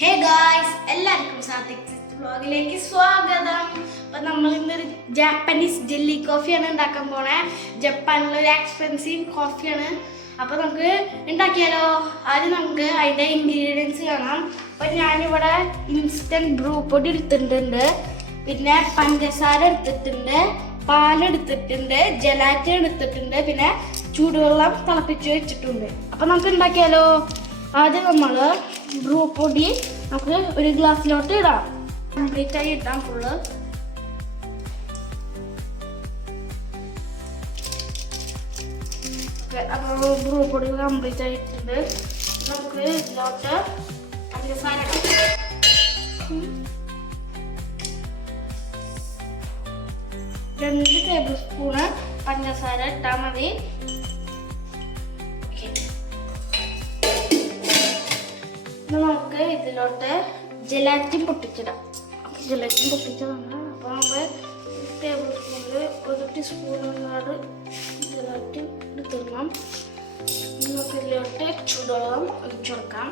Hey guys എല്ലാവർക്കും സാത്തിക് വ്ലോഗിലേക്ക് സ്വാഗതം. അപ്പം നമ്മൾ ഇന്നൊരു ജാപ്പനീസ് ജെല്ലി കോഫിയാണ് ഉണ്ടാക്കാൻ പോണേ. ജപ്പാനിലൊരു എക്സ്പെൻസീവ് കോഫിയാണ് അപ്പോൾ നമുക്ക് ഉണ്ടാക്കിയാലോ? ആദ്യം നമുക്ക് അതിന്റെ ഇൻഗ്രീഡിയൻസ് കാണാം. അപ്പം ഞാനിവിടെ ഇൻസ്റ്റന്റ് ബ്രൂ പൊടി എടുത്തിട്ടുണ്ട്. പിന്നെ പഞ്ചസാര എടുത്തിട്ടുണ്ട്. പാലെടുത്തിട്ടുണ്ട് ജലാറ്റ എടുത്തിട്ടുണ്ട്. പിന്നെ ചൂടുവെള്ളം തിളപ്പിച്ച് വെച്ചിട്ടുണ്ട്. അപ്പം നമുക്ക് ഉണ്ടാക്കിയാലോ? ആദ്യം നമ്മൾ ബ്രൂ പൊടി നമുക്ക് ഒരു ഗ്ലാസ്സിലോട്ട് ഇടാം. കംപ്ലീറ്റ് ആയി ഇടാം ഫുള്ള് അപ്പോൾ ബ്രൂ പൊടി കംപ്ലീറ്റ് ആയിട്ടുണ്ട്. നമുക്ക് ഇതിലോട്ട് പഞ്ചസാര. രണ്ട് ടേബിൾ സ്പൂണ് പഞ്ചസാര ഇട്ടാൽ മതി. ഇതിലോട്ട് ജലാറ്റിൻ പൊട്ടിച്ചിടാം. ജലാറ്റിൻ പൊട്ടിച്ചതാണ്. അപ്പോൾ നമ്മൾ ടേബിൾ സ്പൂണിൽ ഒരു ടീസ്പൂണോട് ജലാറ്റിൻ എടുത്തിടണം നമുക്ക് ഇതിലോട്ട് ചൂടുവെള്ളം ഒഴിച്ചു കൊടുക്കാം.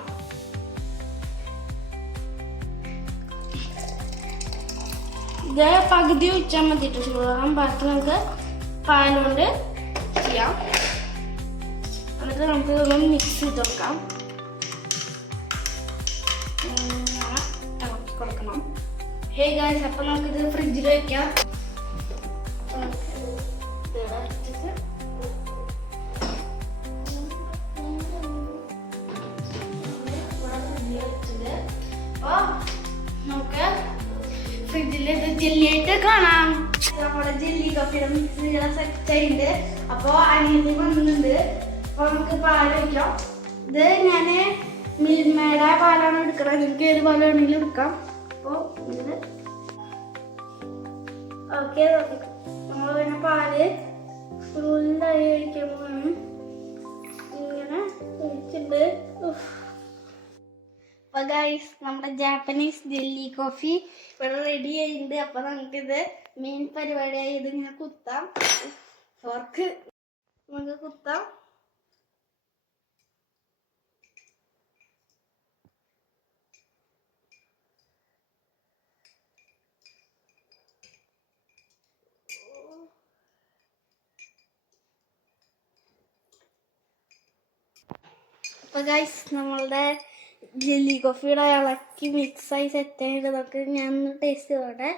ഇത് പകുതി ഒഴിച്ചാൽ മതി ചൂടോളം. ബാക്കി നമുക്ക് പാലുകൊണ്ട് ചെയ്യാം. എന്നിട്ട് നമുക്ക് ഇതൊന്ന് മിക്സ് ചെയ്ത് കൊടുക്കാം ഇളക്കി കൊടുക്കണം ഹേ ഗായ്സ് അപ്പൊ നമുക്കിത് ഫ്രിഡ്ജിൽ വെക്കാം. നമുക്ക് ഫ്രിഡ്ജിൽ നമുക്ക് ഇത് ജെല്ലിയായിട്ട് കാണാം. നമ്മുടെ ജെല്ലി കപ്പിയുടെ മിക്സ് സെറ്റ് ആയിട്ടുണ്ട്. അപ്പൊ അനിയത്തി വന്നിട്ടുണ്ട്. അപ്പൊ നമുക്ക് പാൽ വയ്ക്കാം ഇത് മിൽമയുടെ പാലാണ് എടുക്കണത് നിങ്ങൾക്ക് ഏത് പാൽ വേണമെങ്കിലും എടുക്കാം. അപ്പോ ഇത് ഓക്കെ നമ്മൾ പിന്നെ പാൽ ഫുള്ളായി ഒഴിക്കാൻ പോവാണ്. ഇങ്ങനെ ഒഴിച്ചിട്ട് ഉഫ്. അപ്പൊ ഗൈസ് നമ്മുടെ ജാപ്പനീസ് ജെല്ലി കോഫി ഇവിടെ റെഡി ആയിട്ടുണ്ട്. അപ്പൊ നമുക്കിത് മെയിൻ പരിപാടിയായി ഇത് ഇങ്ങനെ കുത്താം. ഫോർക്ക് നമുക്ക് കുത്താം. അപ്പൊ ഗൈസ് നമ്മളുടെ ജെല്ലി കോഫിയുടെ ഇളക്കി മിക്സായി സെറ്റ് ആയിട്ട് നമുക്ക് ഞാൻ ഒന്ന് ടേസ്റ്റ് ചെയ്തോട്ടെ.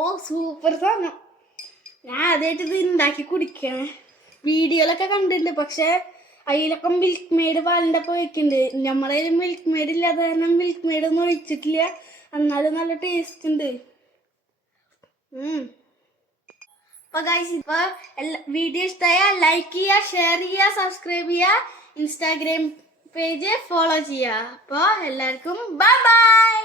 ഓ സൂപ്പർ സാധനം. ഞാൻ ആദ്യമായിട്ട് ഇത് ഉണ്ടാക്കി കുടിക്കണേ. വീഡിയോയിലൊക്കെ കണ്ടിട്ടുണ്ട് പക്ഷെ അതിലൊക്കെ മിൽക്ക് മെയ്ഡ് പാലിന്റെ ഒപ്പം വെക്കുന്നുണ്ട് നമ്മളെ മിൽക്ക് മെയ്ഡ് ഇല്ലാതെ കാരണം മിൽക്ക് മെയ്ഡ് ഒന്നും ഒഴിച്ചിട്ടില്ല. എന്നാലും നല്ല ടേസ്റ്റ് ഉണ്ട്. അപ്പൊ ഗൈസ് ഇപ്പൊ വീഡിയോ ഇഷ്ടമായ ലൈക്ക് ചെയ്യുക ഷെയർ ചെയ്യുക സബ്സ്ക്രൈബ് ചെയ്യുക ഇൻസ്റ്റാഗ്രാം പേജ് ഫോളോ ചെയ്യുക അപ്പോൾ എല്ലാവർക്കും ബൈ ബൈ